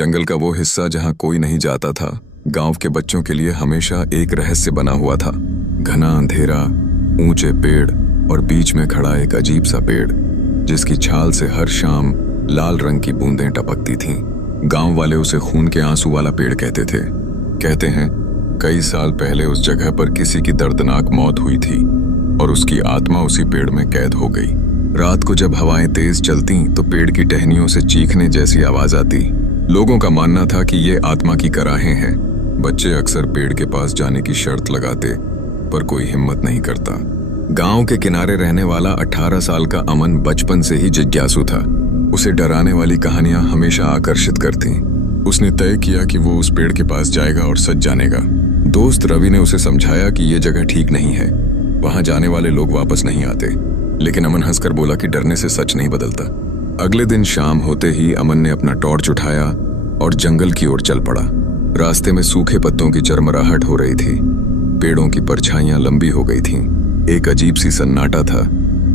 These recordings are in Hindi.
जंगल का वो हिस्सा जहां कोई नहीं जाता था, गांव के बच्चों के लिए हमेशा एक रहस्य बना हुआ था। घना अंधेरा, ऊंचे पेड़ और बीच में खड़ा एक अजीब सा पेड़ जिसकी छाल से हर शाम लाल रंग की बूंदें टपकती थीं। गांव वाले उसे खून के आंसू वाला पेड़ कहते थे। कहते हैं कई साल पहले उस जगह पर किसी की दर्दनाक मौत हुई थी और उसकी आत्मा उसी पेड़ में कैद हो गई। रात को जब हवाएं तेज चलती तो पेड़ की टहनियों से चीखने जैसी आवाज आती। लोगों का मानना था कि ये आत्मा की कराहें हैं। बच्चे अक्सर पेड़ के पास जाने की शर्त लगाते, पर कोई हिम्मत नहीं करता। गांव के किनारे रहने वाला 18 साल का अमन बचपन से ही जिज्ञासु था। उसे डराने वाली कहानियां हमेशा आकर्षित करती। उसने तय किया कि वो उस पेड़ के पास जाएगा और सच जानेगा। दोस्त रवि ने उसे समझाया कि ये जगह ठीक नहीं है, वहां जाने वाले लोग वापस नहीं आते, लेकिन अमन हंसकर बोला कि डरने से सच नहीं बदलता। अगले दिन शाम होते ही अमन ने अपना टॉर्च उठाया और जंगल की ओर चल पड़ा। रास्ते में सूखे पत्तों की चरमराहट हो रही थी, पेड़ों की परछाइयां लंबी हो गई थीं। एक अजीब सी सन्नाटा था,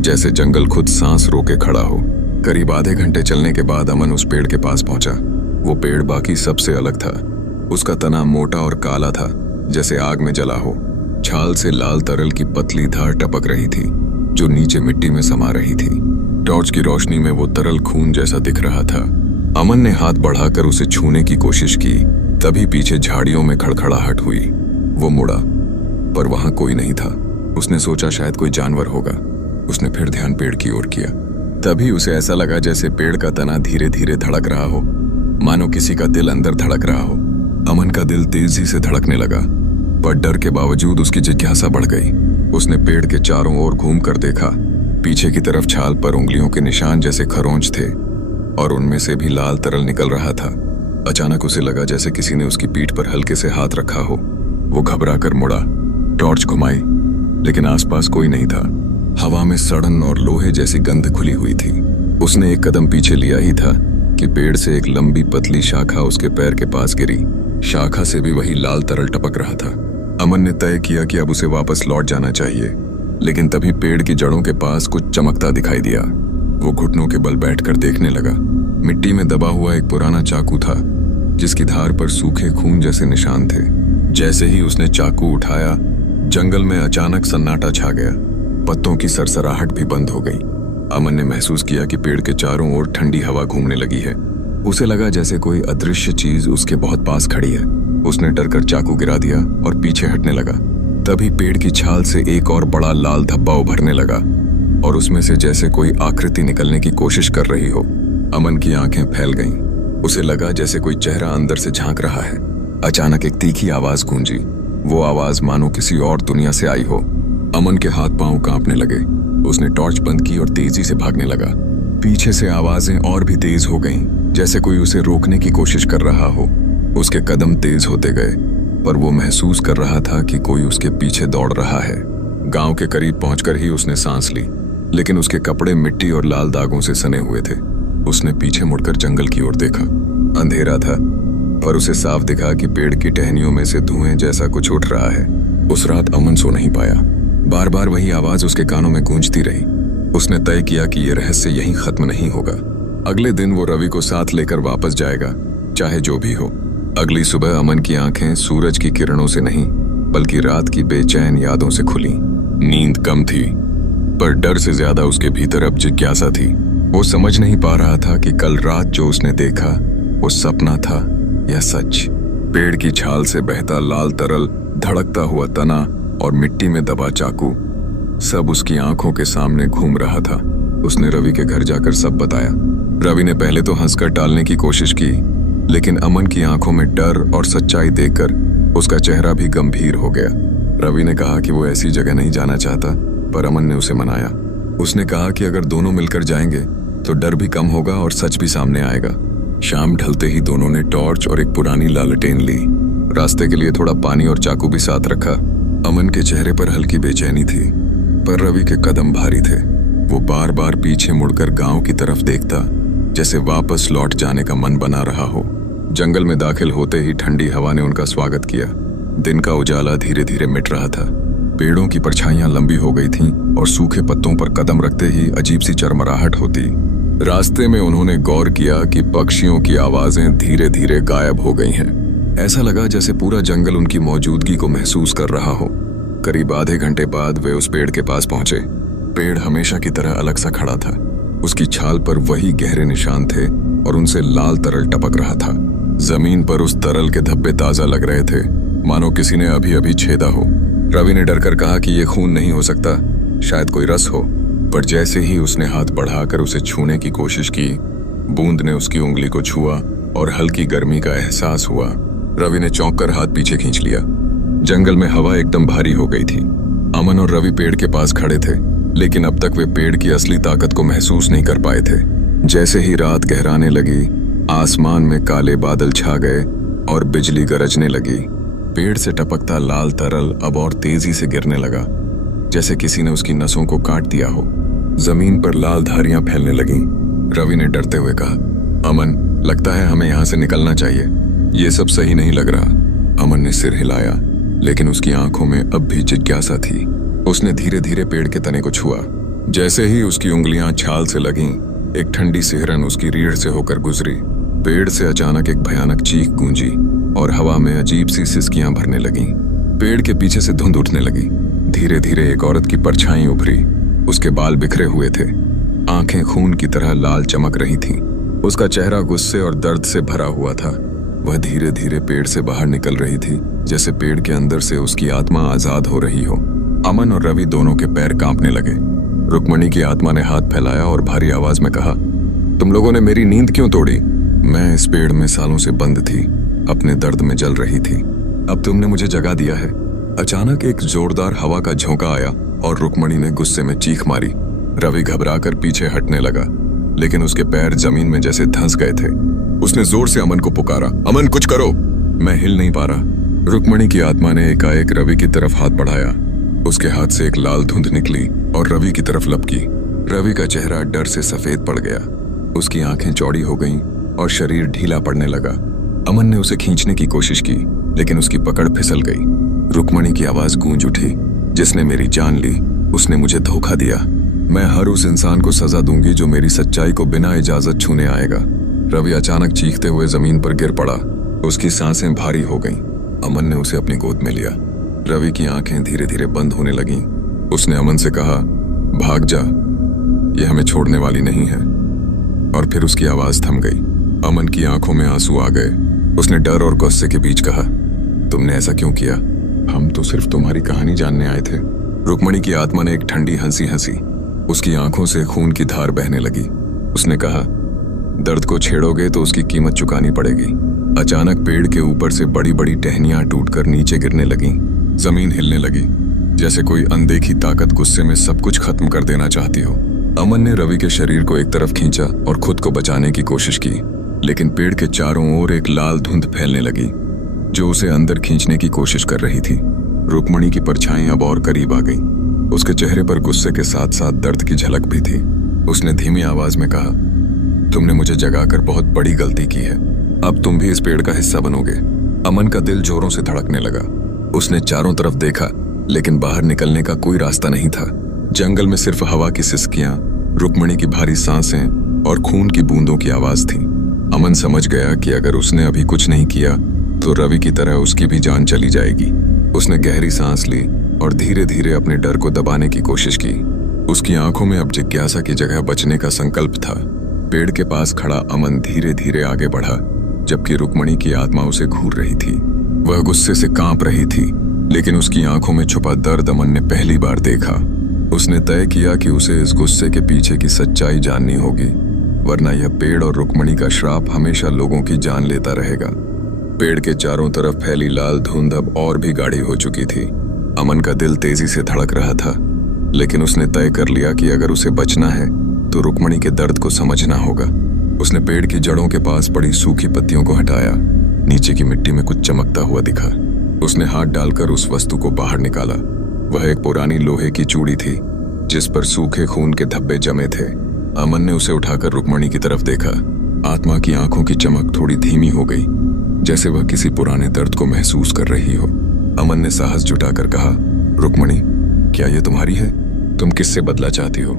जैसे जंगल खुद सांस रोके खड़ा हो। करीब आधे घंटे चलने के बाद अमन उस पेड़ के पास पहुंचा। वो पेड़ बाकी सबसे अलग था। उसका तना मोटा और काला था, जैसे आग में जला हो। छाल से लाल तरल की पतली धार टपक रही थी, जो नीचे मिट्टी में समा रही थी। टॉर्च की रोशनी में वो तरल खून जैसा दिख रहा था। अमन ने हाथ बढ़ाकर उसे छूने की कोशिश की, तभी पीछे झाड़ियों में खड़खड़ाहट हुई। वो मुड़ा, पर वहां कोई नहीं था। उसने सोचा शायद कोई जानवर होगा। उसने फिर ध्यान पेड़ की ओर किया। तभी उसे ऐसा लगा जैसे पेड़ का तना धीरे धीरे धड़क रहा हो, मानो किसी का दिल अंदर धड़क रहा हो। अमन का दिल तेजी से धड़कने लगा, पर डर के बावजूद उसकी जिज्ञासा बढ़ गई। उसने पेड़ के चारों ओर घूमकर देखा। पीछे की तरफ छाल पर उंगलियों के निशान जैसे खरोंच थे और उनमें से भी लाल तरल निकल रहा था। अचानक उसे लगा जैसे किसी ने उसकी पीठ पर हल्के से हाथ रखा हो। वो घबराकर मुड़ा, टॉर्च घुमाई, लेकिन आसपास कोई नहीं था। हवा में सड़न और लोहे जैसी गंध खुली हुई थी। उसने एक कदम पीछे लिया ही था कि पेड़ से एक लंबी पतली शाखा उसके पैर के पास गिरी। शाखा से भी वही लाल तरल टपक रहा था। अमन ने तय किया कि अब उसे वापस लौट जाना चाहिए, लेकिन तभी पेड़ की जड़ों के पास कुछ चमकता दिखाई दिया। वो घुटनों के बल बैठकर देखने लगा। मिट्टी में दबा हुआ एक पुराना चाकू था, जिसकी धार पर सूखे खून जैसे निशान थे। जैसे ही उसने चाकू उठाया, जंगल में अचानक सन्नाटा छा गया। पत्तों की सरसराहट भी बंद हो गई। अमन ने महसूस किया कि पेड़ के चारों ओर ठंडी हवा घूमने लगी है। उसे लगा जैसे कोई अदृश्य चीज उसके बहुत पास खड़ी है। उसने डरकर चाकू गिरा दिया और पीछे हटने लगा। तभी पेड़ की छाल से एक और बड़ा लाल धब्बा उभरने लगा और उसमें से जैसे कोई आकृति निकलने की कोशिश कर रही हो। अमन की आंखें फैल गईं। उसे लगा जैसे कोई चेहरा अंदर से झांक रहा है। अचानक एक तीखी आवाज गूंजी। वो आवाज मानो किसी और दुनिया से आई हो। अमन के हाथ पांव कांपने लगे। उसने टॉर्च बंद की और तेजी से भागने लगा। पीछे से आवाजें और भी तेज हो गईं, जैसे कोई उसे रोकने की कोशिश कर रहा हो। उसके कदम तेज होते गए, पर वो महसूस कर रहा था कि कोई उसके पीछे दौड़ रहा है। गांव के करीब पहुंचकर ही उसने सांस ली, लेकिन उसके कपड़े मिट्टी और लाल दागों से सने हुए थे। उसने पीछे मुड़कर जंगल की ओर देखा। अंधेरा था, पर उसे साफ दिखा कि पेड़ की टहनियों में से धुएं जैसा कुछ उठ रहा है। उस रात अमन सो नहीं पाया। बार बार वही आवाज उसके कानों में गूंजती रही। उसने तय किया कि यह रहस्य यहीं खत्म नहीं होगा। अगले दिन वो रवि को साथ लेकर वापस जाएगा, चाहे जो भी हो। अगली सुबह अमन की आंखें सूरज की किरणों से नहीं, बल्कि रात की बेचैन यादों से खुली। नींद कम थी, पर डर से ज्यादा उसके भीतर अब जिज्ञासा थी। वो समझ नहीं पा रहा था कि कल रात जो उसने देखा वो सपना था या सच। पेड़ की छाल से बहता लाल तरल, धड़कता हुआ तना और मिट्टी में दबा चाकू, सब उसकी आंखों के सामने घूम रहा था। उसने रवि के घर जाकर सब बताया। रवि ने पहले तो हंसकर टालने की कोशिश की, लेकिन अमन की आंखों में डर और सच्चाई देखकर उसका चेहरा भी गंभीर हो गया। रवि ने कहा कि वो ऐसी जगह नहीं जाना चाहता, पर अमन ने उसे मनाया। उसने कहा कि अगर दोनों मिलकर जाएंगे तो डर भी कम होगा और सच भी सामने आएगा। शाम ढलते ही दोनों ने टॉर्च और एक पुरानी लालटेन ली। रास्ते के लिए थोड़ा पानी और चाकू भी साथ रखा। अमन के चेहरे पर हल्की बेचैनी थी, पर रवि के कदम भारी थे। वो बार बार पीछे मुड़कर गांव की तरफ देखता, जैसे वापस लौट जाने का मन बना रहा हो। जंगल में दाखिल होते ही ठंडी हवा ने उनका स्वागत किया। दिन का उजाला धीरे धीरे मिट रहा था। पेड़ों की परछाइयां लंबी हो गई थीं और सूखे पत्तों पर कदम रखते ही अजीब सी चरमराहट होती। रास्ते में उन्होंने गौर किया कि पक्षियों की आवाजें धीरे धीरे गायब हो गई हैं। ऐसा लगा जैसे पूरा जंगल उनकी मौजूदगी को महसूस कर रहा हो। करीब आधे घंटे बाद वे उस पेड़ के पास पहुंचे। पेड़ हमेशा की तरह अलग सा खड़ा था। उसकी छाल पर वही गहरे निशान थे और उनसे लाल तरल टपक रहा था। जमीन पर उस तरल के धब्बे ताजा लग रहे थे, मानो किसी ने अभी अभी छेदा हो। रवि ने डरकर कहा कि यह खून नहीं हो सकता, शायद कोई रस हो। पर जैसे ही उसने हाथ बढ़ाकर उसे छूने की कोशिश की, बूंद ने उसकी उंगली को छुआ और हल्की गर्मी का एहसास हुआ। रवि ने चौंक कर हाथ पीछे खींच लिया। जंगल में हवा एकदम भारी हो गई थी। अमन और रवि पेड़ के पास खड़े थे, लेकिन अब तक वे पेड़ की असली ताकत को महसूस नहीं कर पाए थे। जैसे ही रात गहराने लगी, आसमान में काले बादल छा गए और बिजली गरजने लगी। पेड़ से टपकता लाल तरल अब और तेजी से गिरने लगा, जैसे किसी ने उसकी नसों को काट दिया हो। जमीन पर लाल धारियां फैलने लगीं। रवि ने डरते हुए कहा, अमन, लगता है हमें यहाँ से निकलना चाहिए। ये सब सही नहीं लग रहा। अमन ने सिर हिलाया, लेकिन उसकी आंखों में अब भी जिज्ञासा थी। उसने धीरे धीरे पेड़ के तने को छुआ। जैसे ही उसकी उंगलियां छाल से लगीं, एक ठंडी सिहरन उसकी रीढ़ से होकर गुजरी। पेड़ से अचानक एक भयानक चीख गूंजी और हवा में अजीब सी सिसकियां भरने लगीं। पेड़ के पीछे से धुंध उठने लगी। धीरे धीरे एक औरत की परछाई उभरी। उसके बाल बिखरे हुए थे, आंखें खून की तरह लाल चमक रही थीं। उसका चेहरा गुस्से और दर्द से भरा हुआ था। वह धीरे धीरे पेड़ से बाहर निकल रही थी, जैसे पेड़ के अंदर से उसकी आत्मा आजाद हो रही हो। अमन और रवि दोनों के पैर कांपने लगे। रुक्मणी की आत्मा ने हाथ फैलाया और भारी आवाज में कहा, तुम लोगों ने मेरी नींद क्यों तोड़ी? मैं इस पेड़ में सालों से बंद थी, अपने दर्द में जल रही थी। अब तुमने मुझे जगा दिया है। अचानक एक जोरदार हवा का झोंका आया और रुक्मणी ने गुस्से में चीख मारी। रवि घबराकर पीछे हटने लगा, लेकिन उसके पैर जमीन में जैसे धंस गए थे। उसने जोर से अमन को पुकारा, अमन कुछ करो। मैं हिल नहीं पा रहा। रुक्मणी की आत्मा ने एकाएक रवि की तरफ हाथ बढ़ाया। उसके हाथ से एक लाल धुंध निकली और रवि की तरफ लपकी। रवि का चेहरा डर से सफेद पड़ गया। उसकी आंखें चौड़ी हो गईं और शरीर ढीला पड़ने लगा। अमन ने उसे खींचने की कोशिश की, लेकिन उसकी पकड़ फिसल गई। रुक्मणी की आवाज गूंज उठी, जिसने मेरी जान ली, उसने मुझे धोखा दिया। मैं हर उस इंसान को सजा दूंगी जो मेरी सच्चाई को बिना इजाजत छूने आएगा। रवि अचानक चीखते हुए जमीन पर गिर पड़ा। उसकी सांसें भारी हो गईं। अमन ने उसे अपनी गोद में लिया। रवि की आंखें धीरे धीरे बंद होने लगीं। उसने अमन से कहा, भाग जा, ये हमें छोड़ने वाली नहीं है। और फिर उसकी आवाज थम गई। अमन की आंखों में आंसू आ गए। उसने डर और गुस्से के बीच कहा, तुमने ऐसा क्यों किया? हम तो सिर्फ तुम्हारी कहानी जानने आए थे। रुक्मणी की आत्मा ने एक ठंडी हंसी हंसी। उसकी आंखों से खून की धार बहने लगी। उसने कहा, दर्द को छेड़ोगे तो उसकी कीमत चुकानी पड़ेगी। अचानक पेड़ के ऊपर से बड़ी बड़ी टहनियां टूटकर नीचे गिरने लगीं। जमीन हिलने लगी, जैसे कोई अनदेखी ताकत गुस्से में सब कुछ खत्म कर देना चाहती हो। अमन ने रवि के शरीर को एक तरफ खींचा और खुद को बचाने की कोशिश की, लेकिन पेड़ के चारों ओर एक लाल धुंध फैलने लगी, जो उसे अंदर खींचने की कोशिश कर रही थी। रुक्मणी की परछाई अब और करीब आ गई। उसके चेहरे पर गुस्से के साथ साथ दर्द की झलक भी थी। उसने धीमी आवाज में कहा, तुमने मुझे जगाकर बहुत बड़ी गलती की है। अब तुम भी इस पेड़ का हिस्सा बनोगे। अमन का दिल जोरों से धड़कने लगा। उसने चारों तरफ देखा, लेकिन बाहर निकलने का कोई रास्ता नहीं था। जंगल में सिर्फ हवा की सिसकियां, रुक्मणी की भारी सांसें और खून की बूंदों की आवाज थी। अमन समझ गया कि अगर उसने अभी कुछ नहीं किया तो रवि की तरह उसकी भी जान चली जाएगी। उसने गहरी सांस ली और धीरे धीरे अपने डर को दबाने की कोशिश की। उसकी आंखों में अब जिज्ञासा की जगह बचने का संकल्प था। पेड़ के पास खड़ा अमन धीरे धीरे आगे बढ़ा, जबकि रुक्मणी की आत्मा उसे घूर रही थी। वह गुस्से से कांप रही थी, लेकिन उसकी आंखों में छुपा दर्द अमन ने पहली बार देखा। उसने तय किया कि उसे इस गुस्से के पीछे की सच्चाई जाननी होगी, वरना यह पेड़ और रुक्मणी का श्राप हमेशा लोगों की जान लेता रहेगा। पेड़ के चारों तरफ फैली लाल धुंध अब और भी गाढ़ी हो चुकी थी। अमन का दिल तेजी से धड़क रहा था, लेकिन उसने तय कर लिया कि अगर उसे बचना है तो रुक्मणी के दर्द को समझना होगा। उसने पेड़ की जड़ों के पास पड़ी सूखी पत्तियों को हटाया। नीचे की मिट्टी में कुछ चमकता हुआ दिखा। उसने हाथ डालकर उस वस्तु को बाहर निकाला। वह एक पुरानी लोहे की चूड़ी थी, जिस पर सूखे खून के धब्बे जमे थे। अमन ने उसे उठाकर रुक्मणी की तरफ देखा। आत्मा की आंखों की चमक थोड़ी धीमी हो गई, जैसे वह किसी पुराने दर्द को महसूस कर रही हो। अमन ने साहस जुटाकर कहा, रुक्मणी, क्या ये तुम्हारी है? तुम किससे बदला चाहती हो?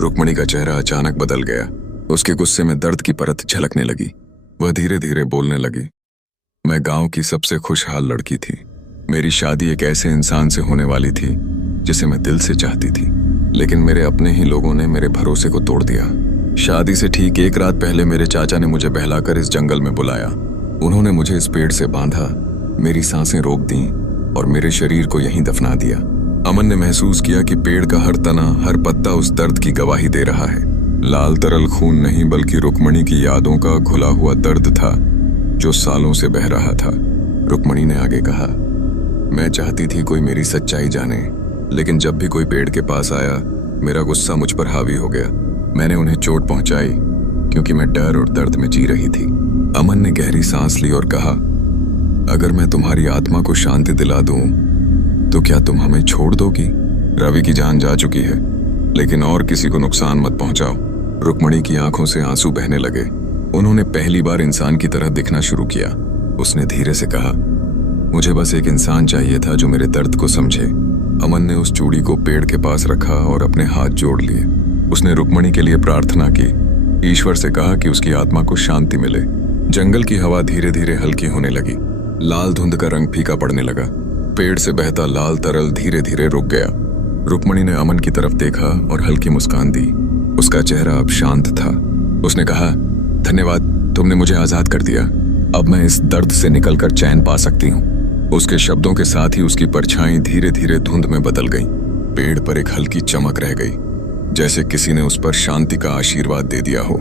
रुक्मणी का चेहरा अचानक बदल गया। उसके गुस्से में दर्द की परत झलकने लगी। वह धीरे धीरे बोलने लगी, मैं गांव की सबसे खुशहाल लड़की थी। मेरी शादी एक ऐसे इंसान से होने वाली थी जिसे मैं दिल से चाहती थी, लेकिन मेरे अपने ही लोगों ने मेरे भरोसे को तोड़ दिया। शादी से ठीक एक रात पहले मेरे चाचा ने मुझे बहलाकर इस जंगल में बुलाया। उन्होंने मुझे इस पेड़ से बांधा, मेरी सांसें रोक दी और मेरे शरीर को यहीं दफना दिया। अमन ने महसूस किया कि पेड़ का हर तना, हर पत्ता उस दर्द की गवाही दे रहा है। लाल तरल खून नहीं, बल्कि रुक्मणी की यादों का घुला हुआ दर्द था जो सालों से बह रहा था। रुक्मणी ने आगे कहा, मैं चाहती थी कोई मेरी सच्चाई जाने, लेकिन जब भी कोई पेड़ के पास आया मेरा गुस्सा मुझ पर हावी हो गया। मैंने उन्हें चोट पहुंचाई क्योंकि मैं डर और दर्द में जी रही थी। अमन ने गहरी सांस ली और कहा, अगर मैं तुम्हारी आत्मा को शांति दिला दूं तो क्या तुम हमें छोड़ दोगी? रवि की जान जा चुकी है, लेकिन और किसी को नुकसान मत पहुंचाओ। रुक्मणी की आंखों से आंसू बहने लगे। उन्होंने पहली बार इंसान की तरह दिखना शुरू किया। उसने धीरे से कहा, मुझे बस एक इंसान चाहिए था जो मेरे दर्द को समझे। अमन ने उस चूड़ी को पेड़ के पास रखा और अपने हाथ जोड़ लिए। उसने रुक्मणी के लिए प्रार्थना की, ईश्वर से कहा कि उसकी आत्मा को शांति मिले। जंगल की हवा धीरे धीरे हल्की होने लगी। लाल धुंध का रंग फीका पड़ने लगा। पेड़ से बहता लाल तरल धीरे धीरे रुक गया। रुक्मणी ने अमन की तरफ देखा और हल्की मुस्कान दी। उसका चेहरा अब शांत था। उसने कहा, धन्यवाद, तुमने मुझे आजाद कर दिया। अब मैं इस दर्द से निकलकर चैन पा सकती हूँ। उसके शब्दों के साथ ही उसकी परछाई धीरे धीरे धुंध में बदल गई। पेड़ पर एक हल्की चमक रह गई, जैसे किसी ने उस पर शांति का आशीर्वाद दे दिया हो।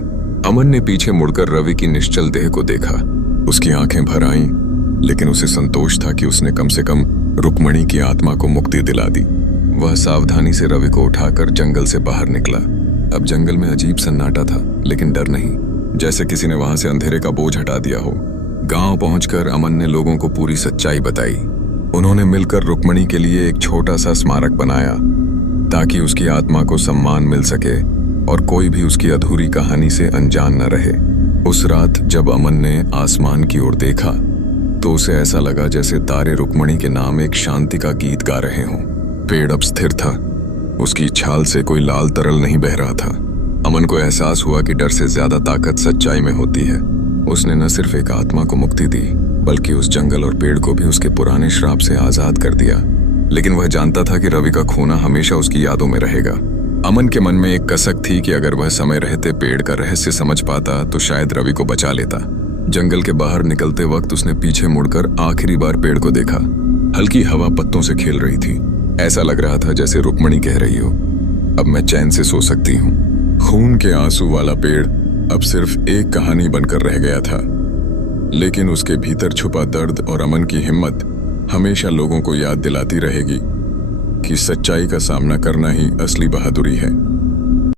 अमन ने पीछे मुड़कर रवि की निश्चल देह को देखा। उसकी आंखें भर आईं, लेकिन उसे संतोष था कि उसने कम से कम रुक्मणी की आत्मा को मुक्ति दिला दी। वह सावधानी से रवि को उठाकर जंगल से बाहर निकला। अब जंगल में अजीब सन्नाटा था, लेकिन डर नहीं, जैसे किसी ने वहां से अंधेरे का बोझ हटा दिया हो। गांव पहुंचकर अमन ने लोगों को पूरी सच्चाई बताई। उन्होंने मिलकर रुक्मणी के लिए एक छोटा सा स्मारक बनाया ताकि उसकी आत्मा को सम्मान मिल सके और कोई भी उसकी अधूरी कहानी से अनजान न रहे। उस रात जब अमन ने आसमान की ओर देखा तो उसे ऐसा लगा जैसे तारे रुक्मणी के नाम एक शांति का गीत गा रहे हों। पेड़ अब स्थिर था। उसकी छाल से कोई लाल तरल नहीं बह रहा था। अमन को एहसास हुआ कि डर से ज्यादा ताकत सच्चाई में होती है। उसने न सिर्फ एक आत्मा को मुक्ति दी, बल्कि उस जंगल और पेड़ को भी उसके पुराने श्राप से आजाद कर दिया। लेकिन वह जानता था कि रवि का खोना हमेशा उसकी यादों में रहेगा। अमन के मन में एक कसक थी कि अगर वह समय रहते पेड़ का रहस्य समझ पाता तो शायद रवि को बचा लेता। जंगल के बाहर निकलते वक्त उसने पीछे मुड़कर आखिरी बार पेड़ को देखा। हल्की हवा पत्तों से खेल रही थी। ऐसा लग रहा था जैसे रुक्मणी कह रही हो, अब मैं चैन से सो सकती हूँ। खून के आंसू वाला पेड़ अब सिर्फ एक कहानी बनकर रह गया था, लेकिन उसके भीतर छुपा दर्द और अमन की हिम्मत हमेशा लोगों को याद दिलाती रहेगी कि सच्चाई का सामना करना ही असली बहादुरी है।